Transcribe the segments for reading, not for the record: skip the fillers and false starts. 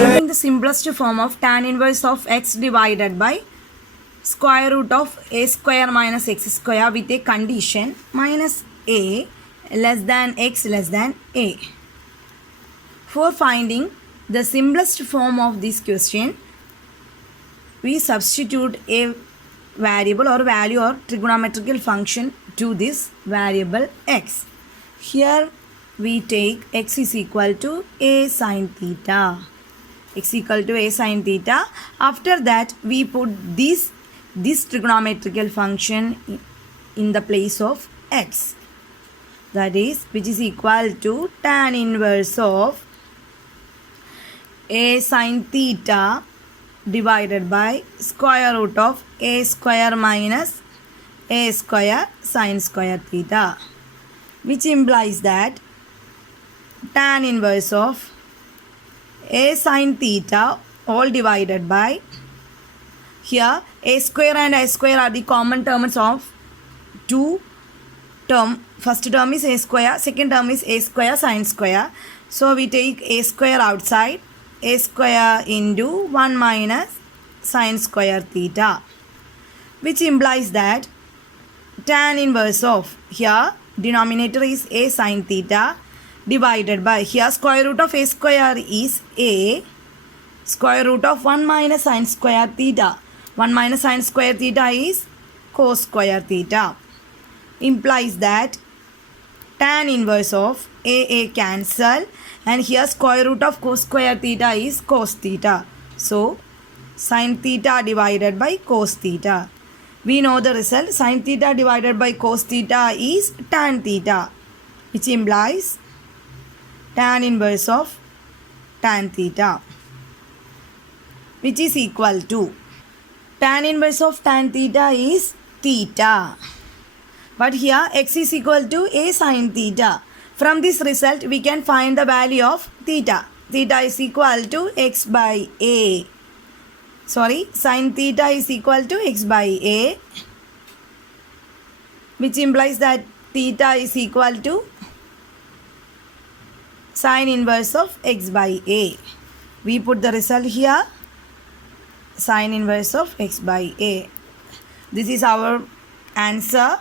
Finding the simplest form of tan inverse of x divided by square root of a square minus x square with a condition minus a less than x less than a. For finding the simplest form of this question, we substitute a variable or value or trigonometrical function to this variable x. Here we take x is equal to a sin theta. X equal to a sin theta. After that we put this trigonometrical function in the place of x, that is which is equal to tan inverse of a sin theta divided by square root of a square minus a square sin square theta, which implies that tan inverse of a sin theta all divided by, here a square and a square are the common terms of two term. First term is a square, second term is a square sin square. So we take a square outside, a square into 1 minus sin square theta, which implies that tan inverse of, here denominator is a sin theta divided by, here square root of a square is a, square root of 1 minus sin square theta. 1 minus sin square theta is cos square theta. Implies that tan inverse of a cancel, and here square root of cos square theta is cos theta. So sin theta divided by cos theta. We know the result. Sin theta divided by cos theta is tan theta, which implies tan inverse of tan theta, which is equal to, tan inverse of tan theta is theta, but here x is equal to a sin theta. From this result we can find the value of theta. Theta is equal to x by a. Sin theta is equal to x by a, which implies that theta is equal to sin inverse of x by a. We put the result here, sin inverse of x by a. This is our answer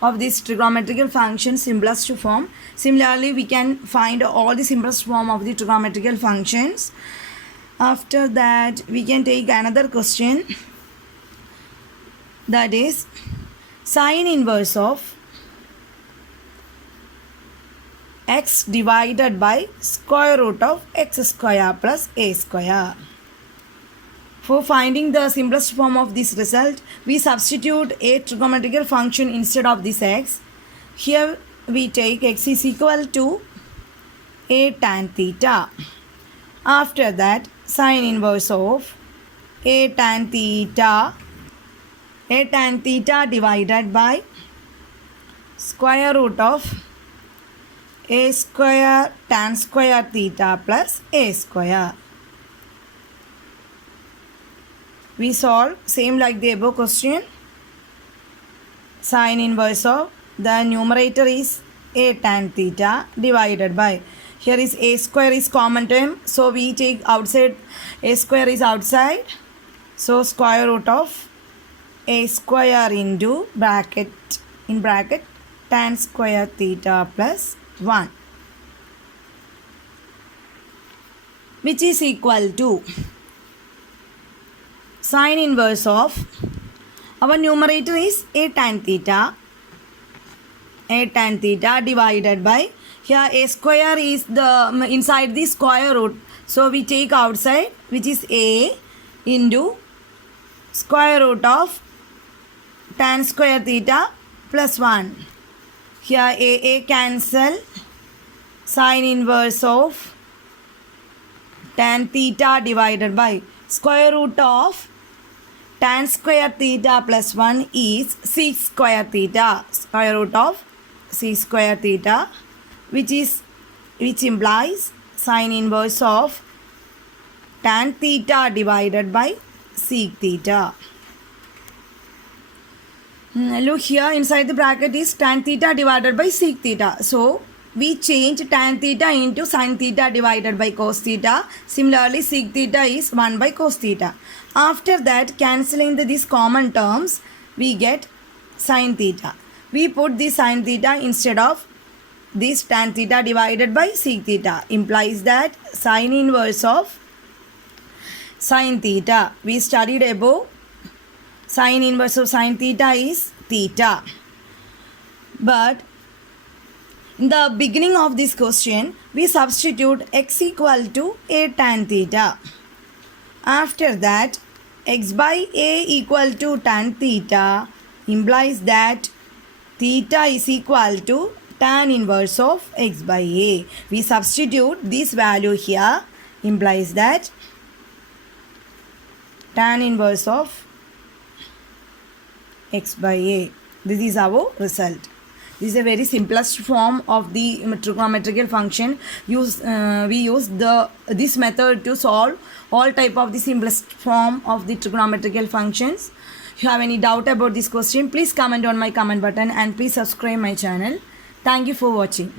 of this trigonometrical function simplest form. Similarly, we can find all the simplest form of the trigonometrical functions. After that, we can take another question, that is sin inverse of x divided by square root of x square plus a square. For finding the simplest form of this result, we substitute a trigonometrical function instead of this x. Here we take x is equal to a tan theta. After that, sin inverse of a tan theta divided by square root of a square tan square theta plus a square. We solve same like the above question. Sin inverse of, the numerator is a tan theta divided by, here is a square is common term, so we take outside, a square is outside, so square root of a square into bracket, in bracket tan square theta plus 1, which is equal to sin inverse of, our numerator is a tan theta divided by, here a square is the inside the square root, so we take outside, which is a into square root of tan square theta plus 1. Here a cancel, sin inverse of tan theta divided by square root of tan square theta plus 1 is sec square theta, square root of sec square theta, which implies sin inverse of tan theta divided by sec theta. Look here, inside the bracket is tan theta divided by sec theta. So we change tan theta into sin theta divided by cos theta. Similarly, sec theta is 1 by cos theta. After that, cancelling these common terms, we get sin theta. We put the sin theta instead of this tan theta divided by sec theta. Implies that sin inverse of sin theta. We studied above. Sin inverse of sin theta is theta. But in the beginning of this question, we substitute x equal to a tan theta. After that, x by a equal to tan theta implies that theta is equal to tan inverse of x by a. We substitute this value here, implies that tan inverse of x by a. This is our result. This is a very simplest form of the trigonometrical function. We use this method to solve all type of the simplest form of the trigonometrical functions. If you have any doubt about this question, please comment on my comment button and please subscribe my channel. Thank you for watching.